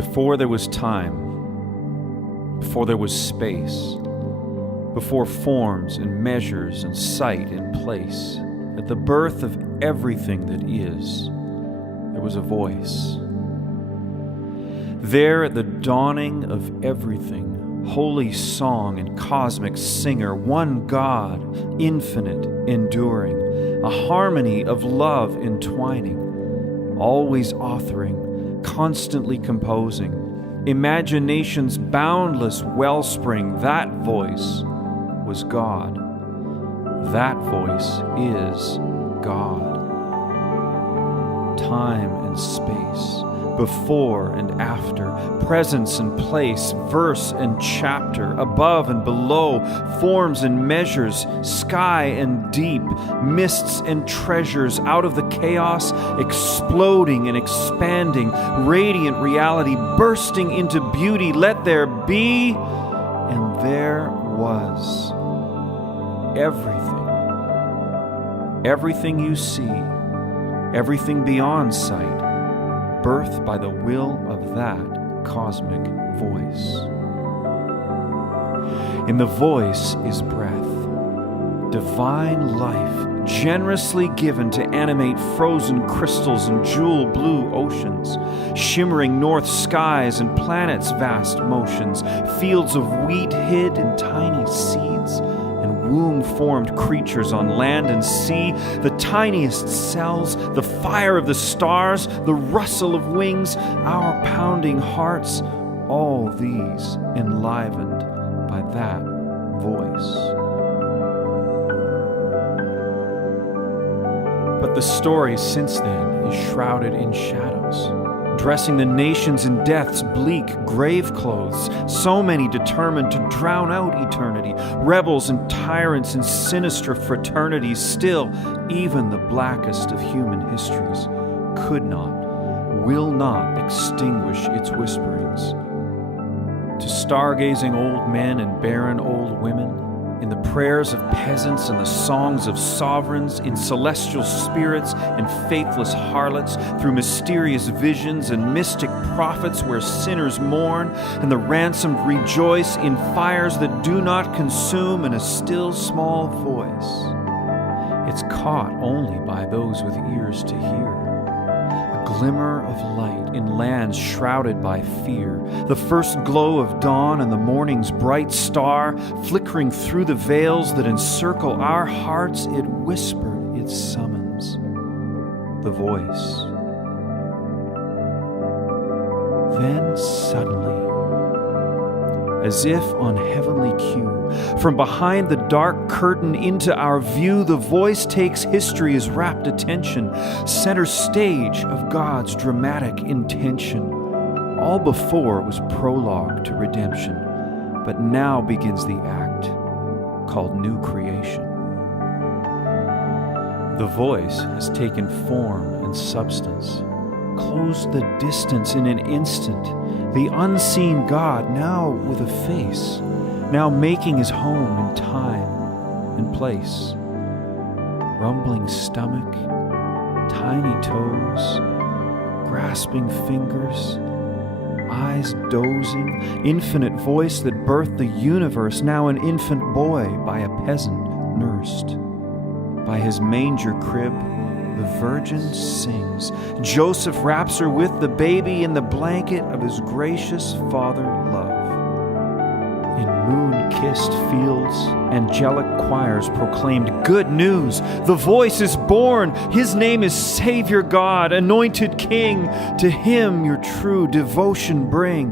Before there was time, before there was space, before forms and measures and sight and place, at the birth of everything that is, there was a voice. There at the dawning of everything, holy song and cosmic singer, one God, infinite, enduring, a harmony of love entwining, always authoring, constantly composing, imagination's boundless wellspring. That voice was God. That voice is God. Time and space, before and after, presence and place, verse and chapter, above and below, forms and measures, sky and deep, mists and treasures, out of the chaos, exploding and expanding, radiant reality bursting into beauty. Let there be, and there was. Everything you see, everything beyond sight, birthed by the will of that cosmic voice. In the voice is breath, divine life, generously given to animate frozen crystals and jewel blue oceans, shimmering north skies and planets' vast motions, fields of wheat hid in tiny seeds, womb-formed creatures on land and sea, the tiniest cells, the fire of the stars, the rustle of wings, our pounding hearts, all these enlivened by that voice. But the story since then is shrouded in shadows, dressing the nations in death's bleak grave clothes, so many determined to drown out eternity, rebels and tyrants in sinister fraternities. Still, even the blackest of human histories could not, will not extinguish its whisperings. To stargazing old men and barren old women, in the prayers of peasants and the songs of sovereigns, in celestial spirits and faithless harlots, through mysterious visions and mystic prophets where sinners mourn and the ransomed rejoice, in fires that do not consume, in a still small voice. It's caught only by those with ears to hear. A glimmer of light in lands shrouded by fear, the first glow of dawn and the morning's bright star, flickering through the veils that encircle our hearts, it whispered its summons, the voice. Then suddenly, as if on heavenly cue, from behind the dark curtain into our view, the voice takes history's rapt attention, center stage of God's dramatic intention. All before was prologue to redemption, but now begins the act called new creation. The voice has taken form and substance, closed the distance in an instant, the unseen God now with a face, now making his home in time and place. Rumbling stomach, tiny toes, grasping fingers, eyes dozing, infinite voice that birthed the universe, now an infant boy by a peasant nursed. By his manger crib, the Virgin sings. Joseph wraps her with the baby in the blanket of his gracious Father love. In moon-kissed fields, angelic choirs proclaimed good news. The voice is born. His name is Savior God, anointed King. To him your true devotion bring.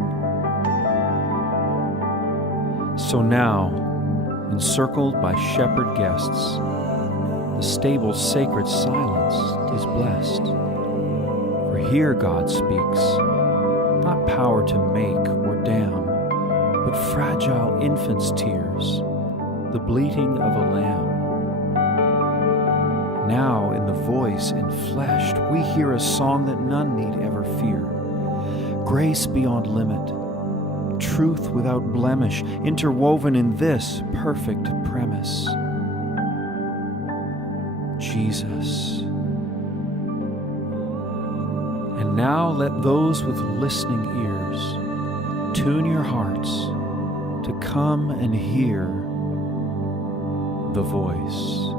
So now, encircled by shepherd guests, the stable's sacred silence is blessed. For here God speaks, not power to make or damn, but fragile infants' tears, the bleating of a lamb. Now in the voice enfleshed, we hear a song that none need ever fear. Grace beyond limit, truth without blemish, interwoven in this perfect premise. Jesus. And Now let those with listening ears tune your hearts to come and hear the voice.